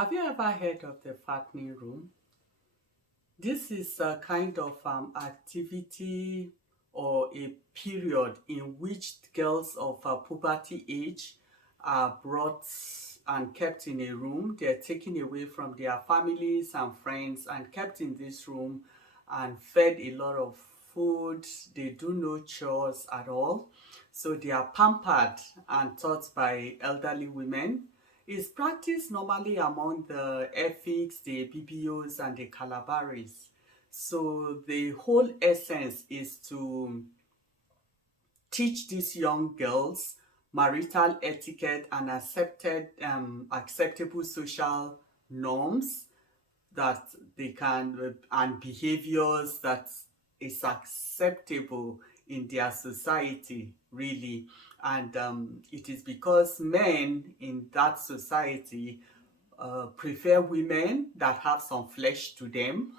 Have you ever heard of the fattening room? This is a kind of activity or a period in which girls of puberty age are brought and kept in a room. They're taken away from their families and friends and kept in this room and fed a lot of food. They do no chores at all. So they are pampered and taught by elderly women. It's practiced normally among the Efiks, the BBOs, and the Calabaris. So the whole essence is to teach these young girls marital etiquette and acceptable social norms that they can and behaviors that is acceptable in their society, really. And it is because men in that society prefer women that have some flesh to them,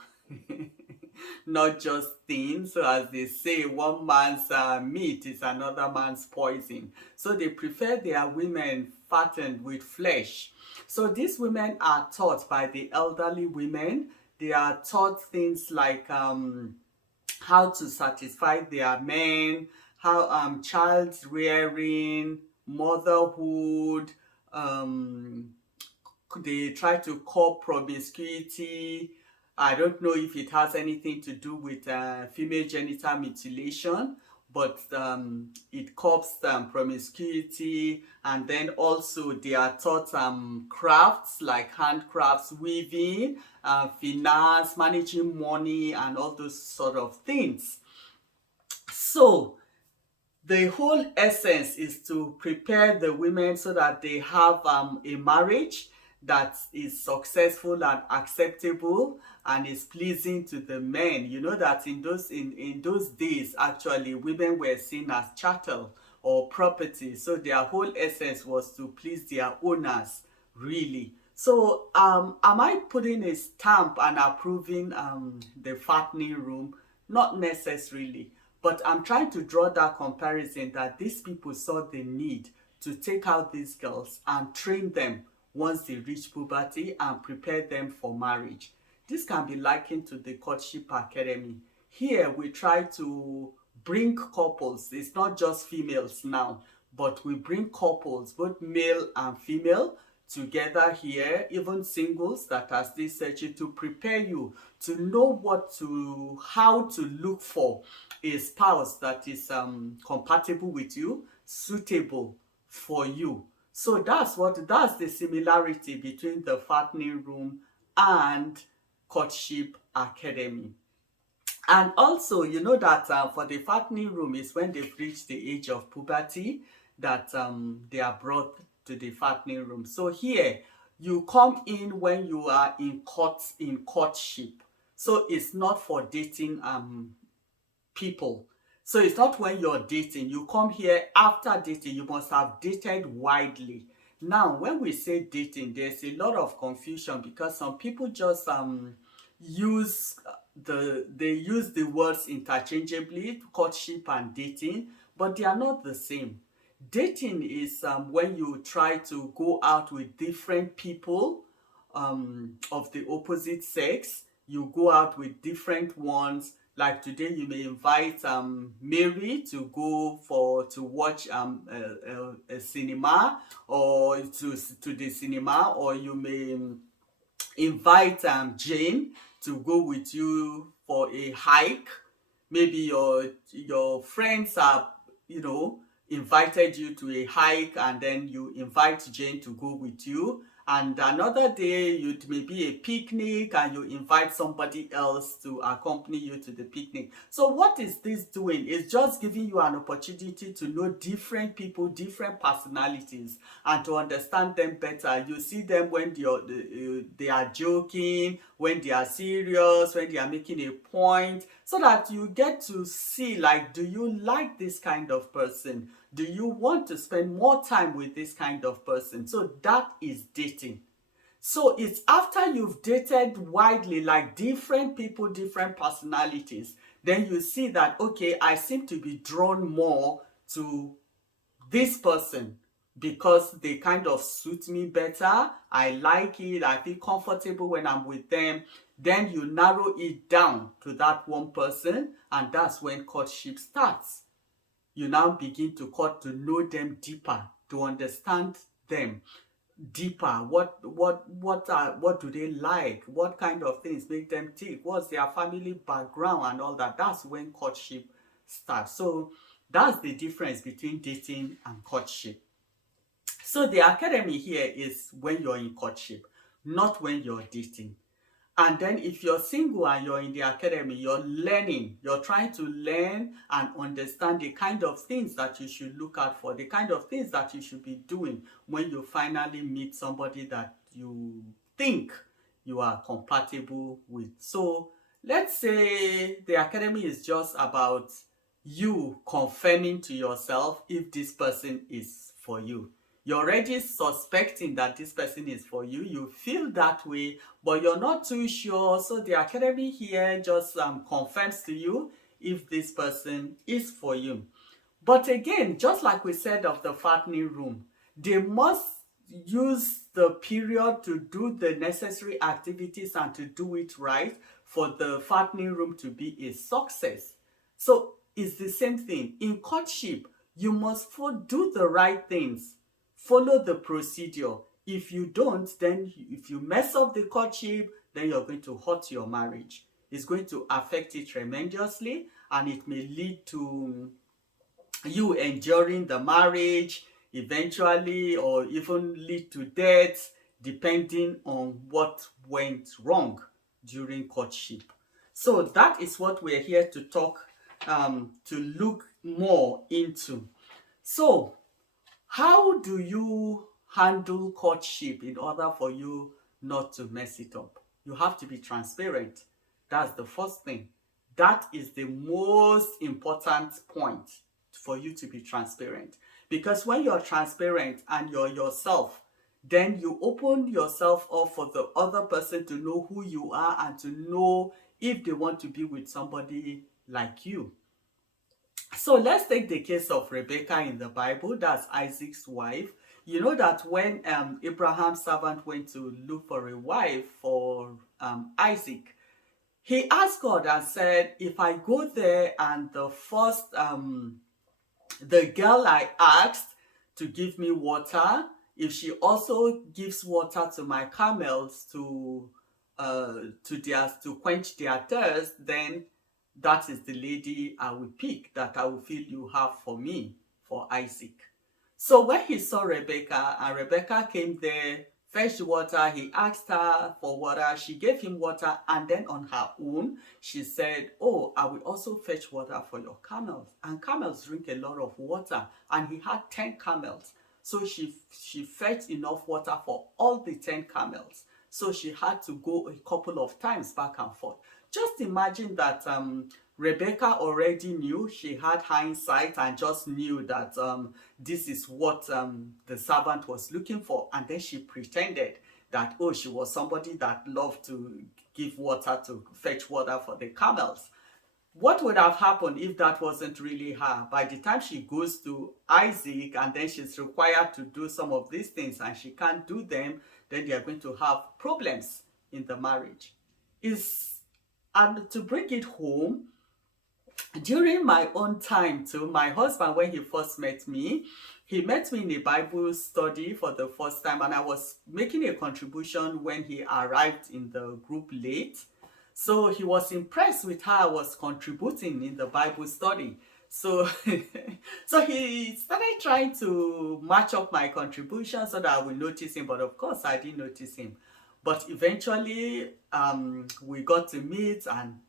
not just thin. So, as they say, one man's meat is another man's poison. So, they prefer their women fattened with flesh. So, these women are taught by the elderly women. They are taught things like how to satisfy their men, how child rearing, motherhood, um, they try to curb promiscuity. I don't know if it has anything to do with female genital mutilation, but it curbs promiscuity. And then also they are taught crafts like handcrafts, weaving, finance, managing money, and all those sort of things. So the whole essence is to prepare the women so that they have a marriage that is successful and acceptable and is pleasing to the men. You know that in those days, actually, women were seen as chattel or property. So their whole essence was to please their owners, really. So am I putting a stamp and approving the fattening room? Not necessarily. But I'm trying to draw that comparison that these people saw the need to take out these girls and train them once they reach puberty and prepare them for marriage. This can be likened to the Courtship Academy. Here we try to bring couples. It's not just females now, but we bring couples, both male and female, together here, even singles that are still searching, to prepare you to know how to look for a spouse that is compatible with you, suitable for you. So that's the similarity between the fattening room and Courtship Academy. And also, you know that for the fattening room is when they've reached the age of puberty that they are brought to the fattening room. So here, you come in when you are in courtship. So it's not for dating people. So it's not when you're dating. You come here after dating. You must have dated widely. Now, when we say dating, there's a lot of confusion because some people just use they use the words interchangeably, courtship and dating, but they are not the same. Dating is when you try to go out with different people of the opposite sex. You go out with different ones. Like today, you may invite Mary to go to watch a cinema or to the cinema, or you may invite Jane to go with you for a hike. Maybe your friends are, invited you to a hike, and then you invite Jane to go with you. And another day, it may be a picnic, and you invite somebody else to accompany you to the picnic. So what is this doing? It's just giving you an opportunity to know different people, different personalities, and to understand them better. You see them when they are joking, when they are serious, when they are making a point, so that you get to see, like, do you like this kind of person? Do you want to spend more time with this kind of person? So that is dating. So it's after you've dated widely, like different people, different personalities, then you see that, okay, I seem to be drawn more to this person because they kind of suit me better. I like it. I feel comfortable when I'm with them. Then you narrow it down to that one person, and that's when courtship starts. You now begin to know them deeper, to understand them deeper. What do they like? What kind of things make them tick? What's their family background and all that? That's when courtship starts. So that's the difference between dating and courtship. So the academy here is when you're in courtship, not when you're dating. And then if you're single and you're in the academy, you're learning, you're trying to learn and understand the kind of things that you should look out for, the kind of things that you should be doing when you finally meet somebody that you think you are compatible with. So let's say the academy is just about you confirming to yourself if this person is for you. You're already suspecting that this person is for you. You feel that way, but you're not too sure. So the academy here just confirms to you if this person is for you. But again, just like we said of the fattening room, they must use the period to do the necessary activities and to do it right for the fattening room to be a success. So it's the same thing. In courtship, you must do the right things, follow the procedure. If you don't, then if you mess up the courtship, then you're going to hurt your marriage. It's going to affect it tremendously, and it may lead to you enduring the marriage eventually, or even lead to death, depending on what went wrong during courtship. So that is what we're here to talk, to look more into. So how do you handle courtship in order for you not to mess it up? You have to be transparent. That's the first thing. That is the most important point, for you to be transparent. Because when you're transparent and you're yourself, then you open yourself up for the other person to know who you are and to know if they want to be with somebody like you. So let's take the case of Rebecca in the Bible. That's Isaac's wife. You know that when Abraham's servant went to look for a wife for Isaac, he asked God and said, if I go there and the girl I asked to give me water, if she also gives water to my camels to quench their thirst, then that is the lady I will pick, that I will feel you have for me, for Isaac. So when he saw Rebecca, and Rebecca came there, fetched water, he asked her for water, she gave him water, and then on her own, she said, oh, I will also fetch water for your camels. And camels drink a lot of water, and he had 10 camels. So she fetched enough water for all the 10 camels. So she had to go a couple of times back and forth. Just imagine that Rebecca already knew, she had hindsight and just knew that this is what the servant was looking for. And then she pretended that, oh, she was somebody that loved to give water, to fetch water for the camels. What would have happened if that wasn't really her? By the time she goes to Isaac and then she's required to do some of these things and she can't do them, then they are going to have problems in the marriage. And to bring it home, during my own time too, my husband, when he first met me, he met me in a Bible study for the first time, and I was making a contribution when he arrived in the group late. So he was impressed with how I was contributing in the Bible study. So, so he started trying to match up my contribution so that I would notice him. But of course, I didn't notice him. But eventually, we got to meet, and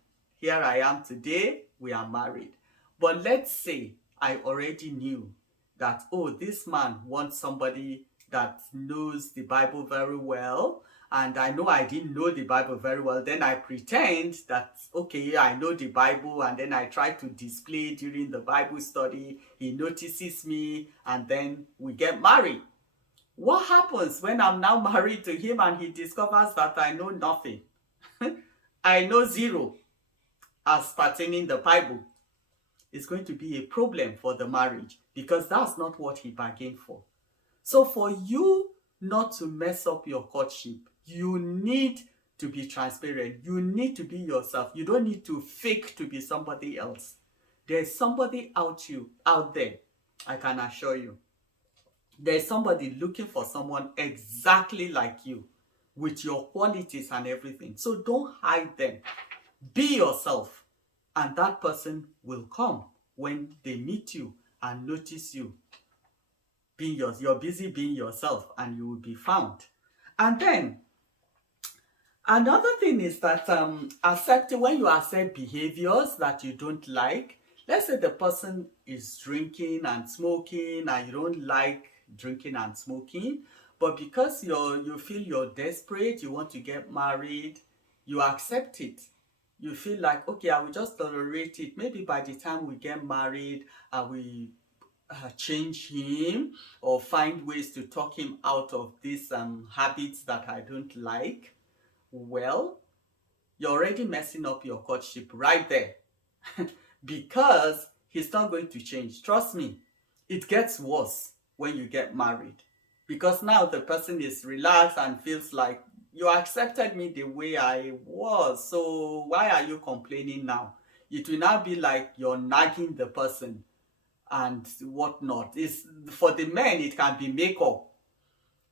here I am today. We are married. But let's say I already knew that, oh, this man wants somebody that knows the Bible very well. And I know I didn't know the Bible very well. Then I pretend that, okay, I know the Bible, and then I try to display during the Bible study. He notices me, and then we get married. What happens when I'm now married to him and he discovers that I know nothing? I know zero as pertaining the Bible. It's going to be a problem for the marriage, because that's not what he bargained for. So for you not to mess up your courtship, you need to be transparent. You need to be yourself. You don't need to fake to be somebody else. There's somebody out there, I can assure you. There's somebody looking for someone exactly like you, with your qualities and everything. So don't hide them. Be yourself, and that person will come when they meet you and notice you. You're busy being yourself, and you will be found. And then another thing is that when you accept behaviors that you don't like. Let's say the person is drinking and smoking, and you don't like drinking and smoking, but because you feel you're desperate, you want to get married, you accept it. You feel like, okay, I will just tolerate it. Maybe by the time we get married, I will change him or find ways to talk him out of these habits that I don't like. Well, you're already messing up your courtship right there. Because he's not going to change. Trust me, it gets worse when you get married. Because now the person is relaxed and feels like, you accepted me the way I was, so why are you complaining now? It will now be like you're nagging the person and whatnot. For the men, it can be makeup.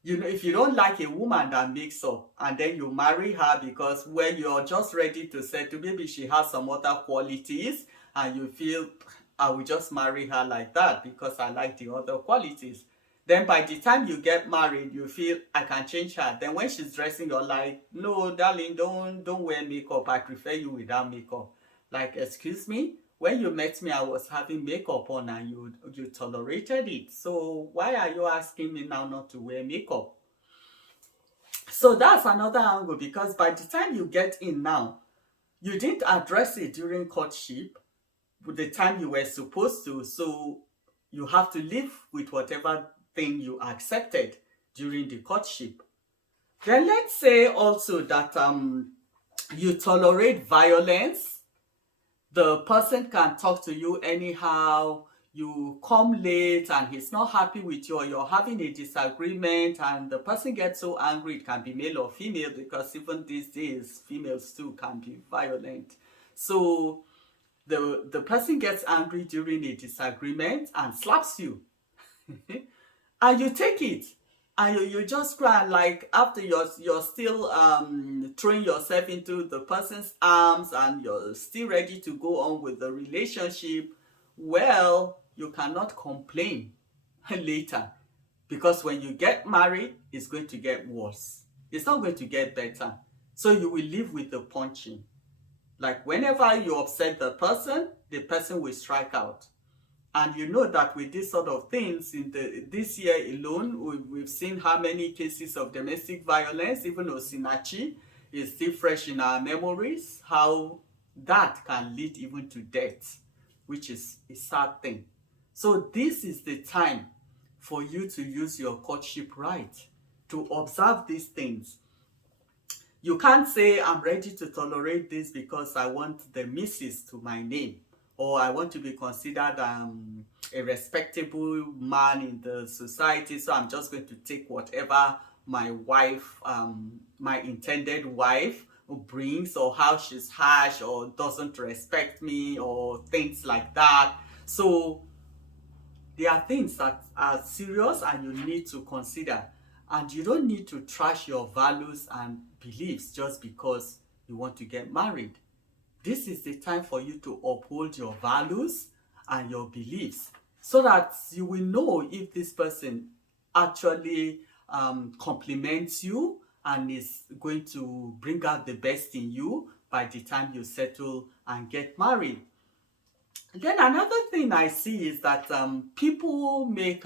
If you don't like a woman that makes up, and then you marry her because when you're just ready to settle, maybe she has some other qualities, and you feel, I will just marry her like that because I like the other qualities. Then by the time you get married, you feel, I can change her. Then when she's dressing, you're like, no, darling, don't wear makeup. I prefer you without makeup. Like, excuse me? When you met me, I was having makeup on, and you tolerated it. So why are you asking me now not to wear makeup? So that's another angle, because by the time you get in now, you didn't address it during courtship with the time you were supposed to. So you have to live with whatever thing you accepted during the courtship. Then let's say also that you tolerate violence. The person can talk to you anyhow. You come late and he's not happy with you, or you're having a disagreement and the person gets so angry. It can be male or female, because even these days females too can be violent. So the person gets angry during a disagreement and slaps you. And you take it, and you just cry, like after you're still throwing yourself into the person's arms, and you're still ready to go on with the relationship. Well, you cannot complain later, because when you get married, it's going to get worse. It's not going to get better. So you will live with the punching. Like whenever you upset the person will strike out. And you know that with this sort of things, this year alone, we've seen how many cases of domestic violence. Even Osinachi is still fresh in our memories, how that can lead even to death, which is a sad thing. So this is the time for you to use your courtship right, to observe these things. You can't say, I'm ready to tolerate this because I want the missus to my name, or I want to be considered a respectable man in the society, so I'm just going to take whatever my wife, my intended wife, brings, or how she's harsh or doesn't respect me, or things like that. So there are things that are serious and you need to consider. And you don't need to trash your values and beliefs just because you want to get married. This is the time for you to uphold your values and your beliefs, so that you will know if this person actually compliments you and is going to bring out the best in you by the time you settle and get married. Then another thing I see is that people make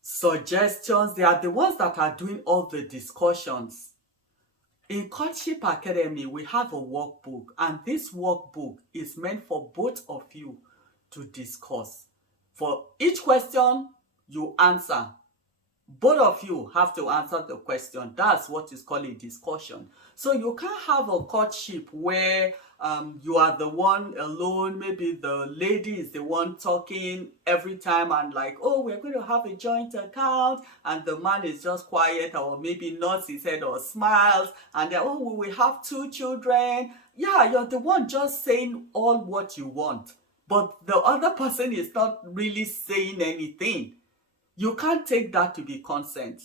suggestions. They are the ones that are doing all the discussions. In Courtship Academy, we have a workbook, and this workbook is meant for both of you to discuss. For each question you answer, Both of you have to answer the question. That's what is called a discussion. So you can't have a courtship where you are the one alone. Maybe the lady is the one talking every time and like, oh, we're going to have a joint account, and the man is just quiet or maybe nods his head or smiles, and then, oh, we will have 2 children. Yeah, you're the one just saying all what you want, but the other person is not really saying anything. You can't take that to be consent.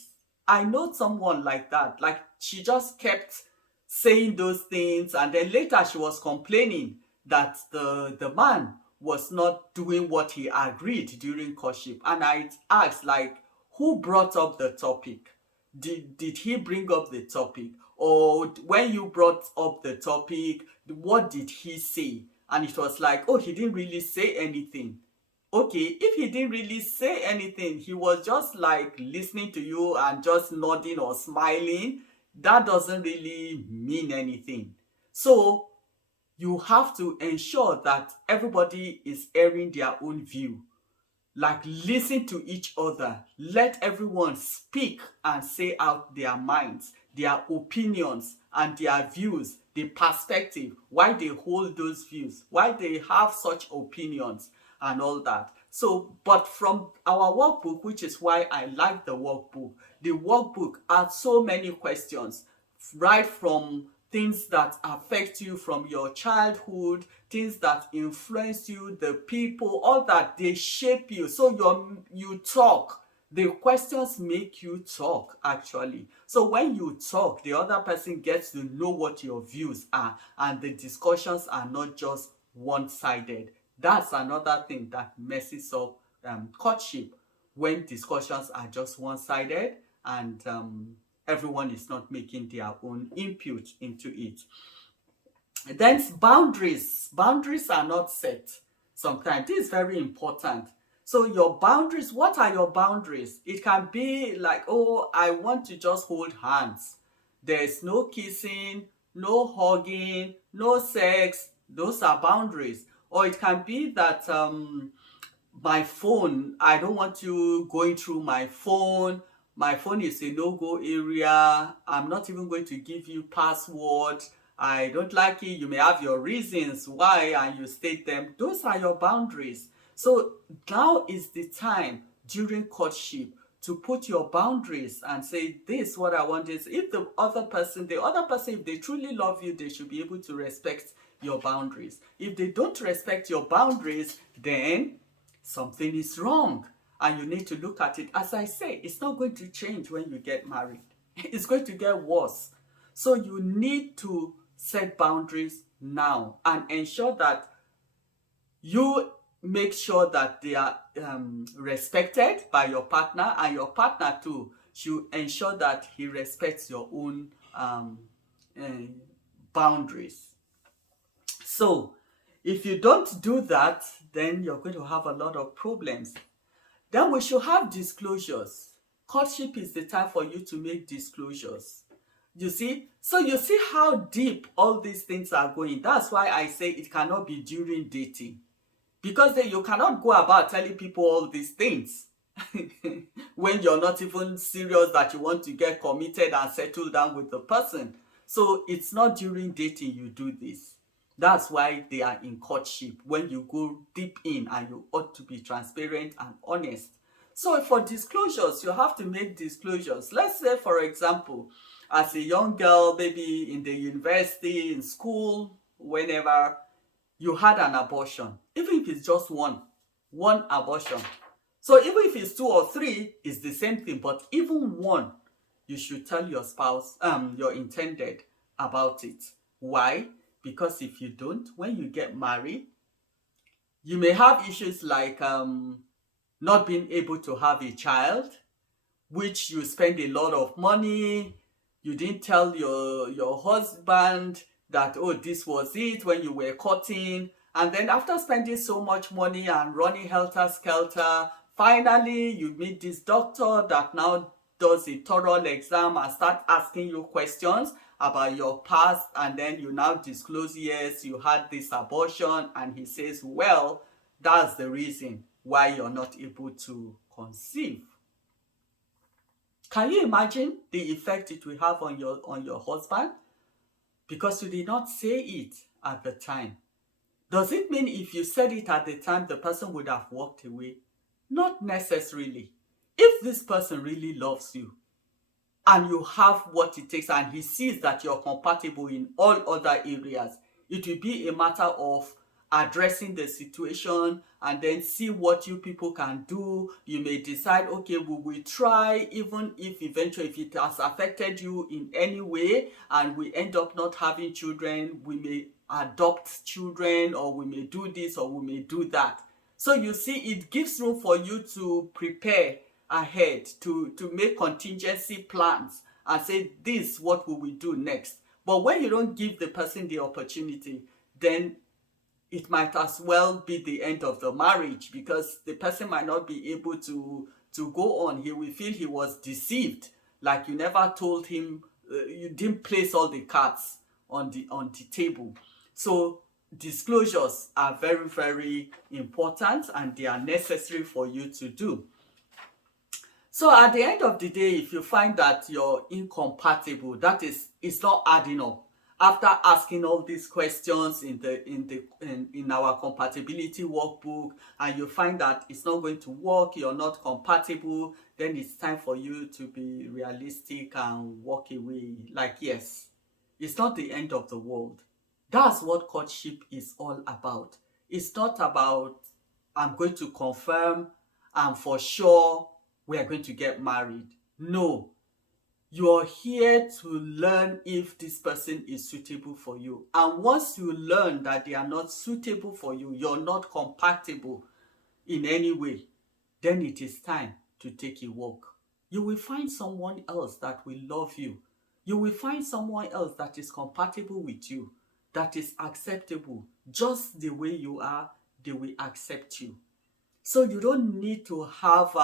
I know someone like that. Like, she just kept saying those things, and then later she was complaining that the man was not doing what he agreed during courtship. And I asked, like, who brought up the topic? Did he bring up the topic? Or when you brought up the topic, what did he say? And it was like, oh, he didn't really say anything. Okay, if he didn't really say anything, he was just like listening to you and just nodding or smiling, that doesn't really mean anything. So you have to ensure that everybody is airing their own view. Like, listen to each other, let everyone speak and say out their minds, their opinions and their views, the perspective, why they hold those views, why they have such opinions and all that. So, but from our workbook, which is why I like the workbook adds so many questions, right from things that affect you from your childhood, things that influence you, the people, all that, they shape you. So you talk. The questions make you talk, actually. So when you talk, the other person gets to know what your views are, and the discussions are not just one-sided. That's another thing that messes up courtship, when discussions are just one-sided and everyone is not making their own input into it. Then boundaries are not set sometimes. This is very important. So your boundaries, what are your boundaries? It can be like, oh, I want to just hold hands. There's no kissing, no hugging, no sex. Those are boundaries. Or it can be that my phone, I don't want you going through my phone. My phone is a no-go area. I'm not even going to give you password. I don't like it. You may have your reasons why and you state them. Those are your boundaries. So now is the time during courtship to put your boundaries and say, this is what I want. Is if the other person, if they truly love you, they should be able to respect your boundaries. If they don't respect your boundaries, then something is wrong and you need to look at it. As I say, it's not going to change when you get married. It's going to get worse. So you need to set boundaries now and ensure that you make sure that they are respected by your partner, and your partner too should ensure that he respects your own boundaries. So if you don't do that, then you're going to have a lot of problems. Then we should have disclosures. Courtship is the time for you to make disclosures. You see? So you see how deep all these things are going. That's why I say it cannot be during dating. Because then you cannot go about telling people all these things when you're not even serious that you want to get committed and settle down with the person. So it's not during dating you do this. That's why they are in courtship, when you go deep in and you ought to be transparent and honest. So for disclosures, you have to make disclosures. Let's say, for example, as a young girl, maybe in the university, in school, whenever, you had an abortion, even if it's just one abortion. So even if it's 2 or 3, it's the same thing, but even one, you should tell your spouse, your intended, about it. Why? Because if you don't, when you get married, you may have issues like not being able to have a child, which you spend a lot of money. You didn't tell your husband that, oh, this was it when you were courting. And then after spending so much money and running helter-skelter, finally you meet this doctor that now does a thorough exam and start asking you questions about your past, and then you now disclose, yes, you had this abortion, and he says, well, that's the reason why you're not able to conceive. Can you imagine the effect it will have on your husband? Because you did not say it at the time. Does it mean if you said it at the time, the person would have walked away? Not necessarily. If this person really loves you and you have what it takes and he sees that you're compatible in all other areas, it will be a matter of addressing the situation and then see what you people can do. You may decide, okay, we will try, even if eventually if it has affected you in any way and we end up not having children, we may adopt children, or we may do this or we may do that. So you see, it gives room for you to prepare ahead, to make contingency plans and say, this what will we do next. But when you don't give the person the opportunity, then it might as well be the end of the marriage, because the person might not be able to go on. He will feel he was deceived, like you never told him, you didn't place all the cards on the table. So disclosures are very, very important and they are necessary for you to do. So at the end of the day, if you find that you're incompatible, that is, it's not adding up. After asking all these questions in our compatibility workbook, and you find that it's not going to work, you're not compatible, then it's time for you to be realistic and walk away. Like, yes, it's not the end of the world. That's what courtship is all about. It's not about, I'm going to confirm and for sure we are going to get married. No, you're here to learn if this person is suitable for you. And once you learn that they are not suitable for you, you're not compatible in any way, then it is time to take a walk. You will find someone else that will love you. You will find someone else that is compatible with you, that is acceptable. Just the way you are, they will accept you. So you don't need to have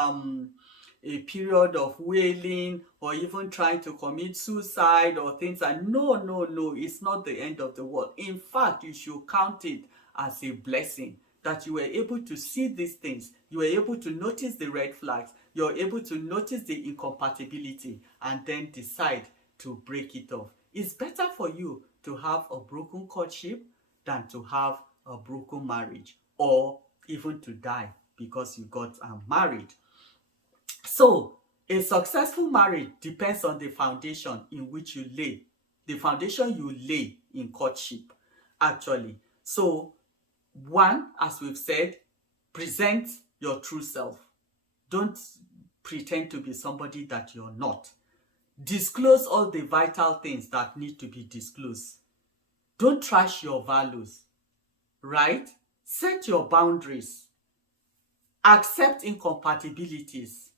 a period of wailing or even trying to commit suicide or things like, no, no, no, it's not the end of the world. In fact, you should count it as a blessing that you were able to see these things. You were able to notice the red flags. You're able to notice the incompatibility and then decide to break it off. It's better for you to have a broken courtship than to have a broken marriage, or even to die because you got married. So a successful marriage depends on the foundation in which you lay, the foundation you lay in courtship, actually. So one, as we've said, present your true self. Don't pretend to be somebody that you're not. Disclose all the vital things that need to be disclosed. Don't trash your values, right? Set your boundaries. Accept incompatibilities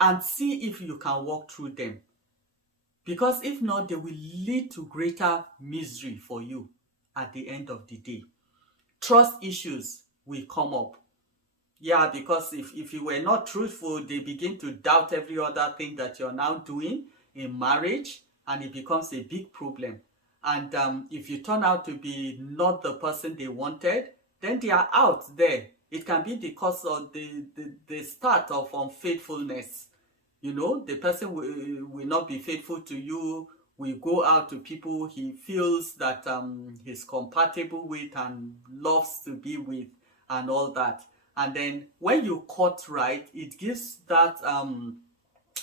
and see if you can walk through them. Because if not, they will lead to greater misery for you at the end of the day. Trust issues will come up. Yeah, because if you were not truthful, they begin to doubt every other thing that you're now doing in marriage, and it becomes a big problem. And if you turn out to be not the person they wanted, then they are out there. It can be because of the start of unfaithfulness. You know, the person will not be faithful to you, will go out to people he feels that he's compatible with and loves to be with and all that. And then when you cut right, it gives that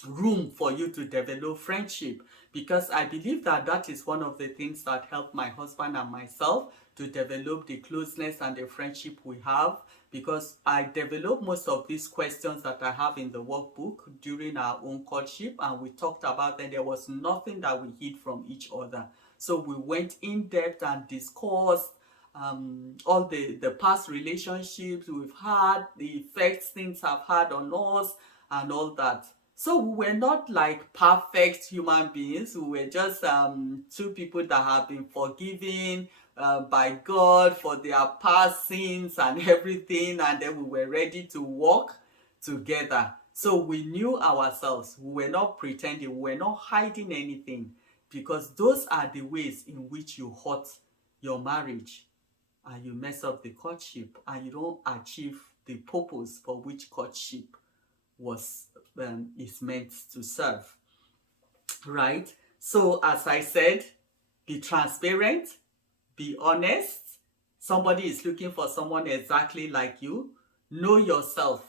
room for you to develop friendship, because I believe that that is one of the things that helped my husband and myself to develop the closeness and the friendship we have, because I developed most of these questions that I have in the workbook during our own courtship, and we talked about them. There was nothing that we hid from each other. So we went in depth and discussed all the past relationships we've had, the effects things have had on us, and all that. So we were not like perfect human beings. We were just two people that have been forgiven by God for their past sins and everything, and then we were ready to walk together. So we knew ourselves. We were not pretending. We were not hiding anything, because those are the ways in which you hurt your marriage and you mess up the courtship and you don't achieve the purpose for which courtship was is meant to serve. right? So, as I said, be transparent, be honest. Somebody is looking for someone exactly like you. Know yourself.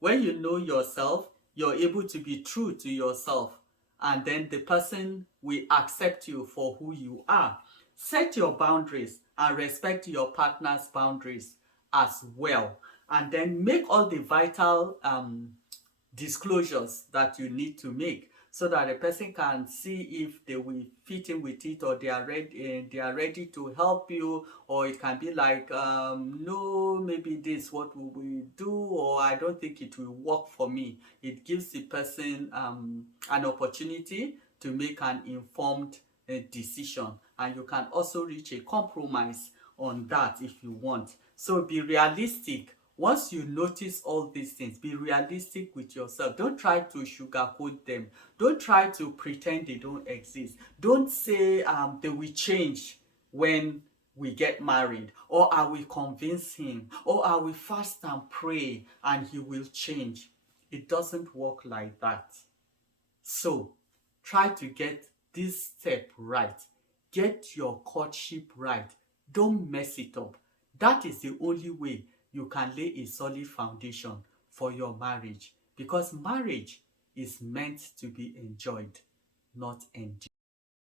When you know yourself, you're able to be true to yourself. And then the person will accept you for who you are. Set your boundaries and respect your partner's boundaries as well. And then make all the vital disclosures that you need to make so that a person can see if they will fit in with it, or they are ready to help you. Or it can be like, no, maybe this what we will do, or I don't think it will work for me. It gives the person an opportunity to make an informed decision, and you can also reach a compromise on that if you want. So be realistic. Once you notice all these things, be realistic with yourself. Don't try to sugarcoat them. Don't try to pretend they don't exist. Don't say they will change when we get married, or I will convince him, or I will fast and pray and he will change. It doesn't work like that. So try to get this step right. Get your courtship right. Don't mess it up. That is the only way you can lay a solid foundation for your marriage, because marriage is meant to be enjoyed, not endured.